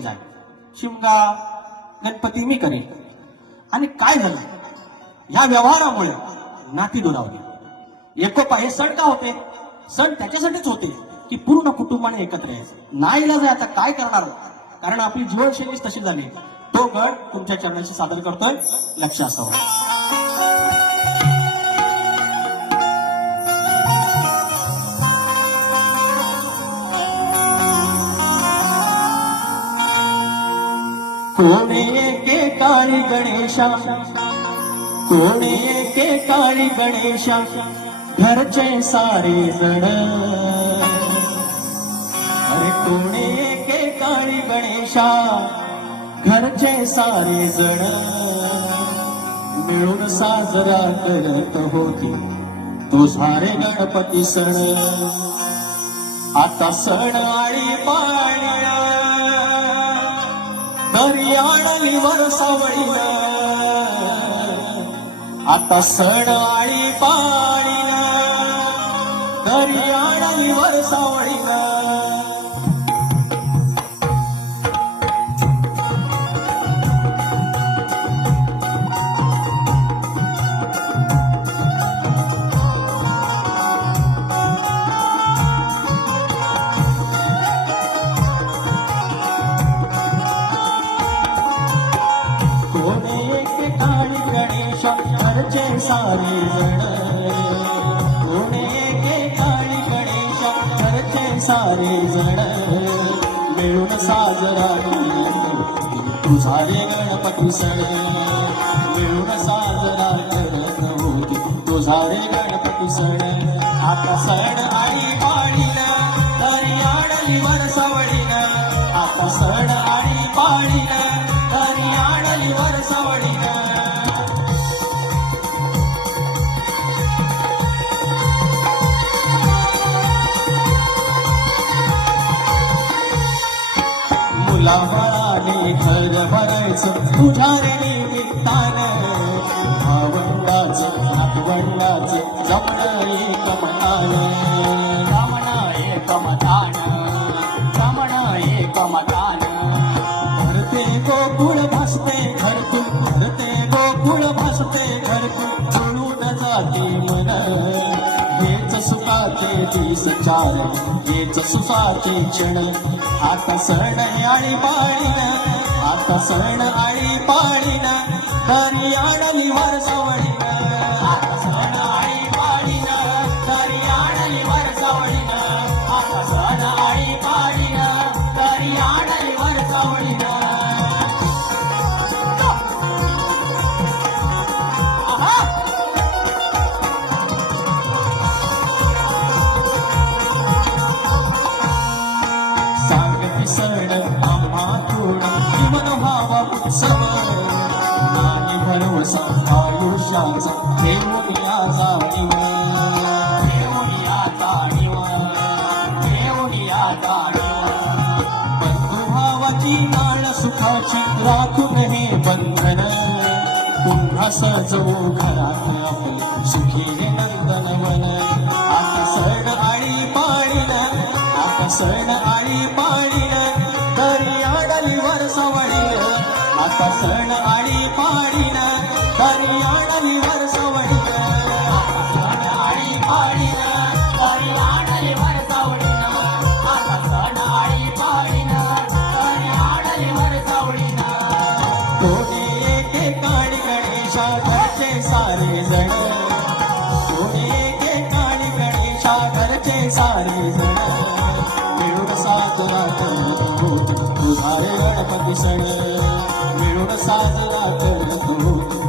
जाय शिमगा गणपती मी करेन. आणि काय झालं? ह्या व्यवहारामुळे नाती दुरावली. एकोपा हे सण का होते? सण त्याच्यासाठीच होते की पूर्ण कुटुंबाने एकत्र यायचं. नाही आहे आता काय करणार? कारण आपली जीवनशैलीच तशी झाली. तो गड तुमच्या चरणाशी सादर करतोय. लक्ष असावं. कोणी के काळी गणेशा? कोणी के काळी गणेशा? घरचे सारे जण. अरे कोणी के काळी गणेशा? घरचे सारे जण. मिळून साजरा करत होती तुझा रे गणपती सण. आता सण आणि पाळणा दर्याळली वरसावळीन आता सण आळी पाळीन. दर्याळली वरसावळीन घरचे सारे जण कोणे एक काळी गणेशा घरचे सारे जण। मिळून साजरा तुझा रे गणपती सण मिळून साजरा करत होती तुझा रे गणपती सण आता सण आई पाळीन तरी आडली वर सवळीन आता सण आई पाळीन। तुला फळाने घर भरायचं. तुझ्या रे निमित्तानं भावंडाचं नातवंडाचं जमणं एक मतानं जमणं एक मतानं भरते गोकुळ भासते घरकुल भरते गोकुळ भासते घरकुल जुळून जाते मन. सुखाचे दिस चार हेच सुखाचे क्षण. आता सण आणि पाळीन आता सण आणि पाळीन. तरी निवार सवण सांगती आम्हा तुला. जीवन व्हावा उत्सव नाही भरवसा आयुष्याचा. ठेवून या जाणीव. ठेवून या जाणीव. ठेवून या जाणीव. नाळ सुखाची राखून हे बंधन. पुन्हा सजवू घरात आपले सुखी नंदनवन आता सण आळी पाळीन. आता सण आळी पाळीन. सण आणि पाळीन. तरी आडली सण आणि पाळीन. तरी आडली आता सण आणि कोणी काळी गणेशा घरचे सारे जण. कोणी एके काळी गणेशा घरचे सारे जण. मिळून साजरा करत तुझा गणपती सण. ಸಾಧಿ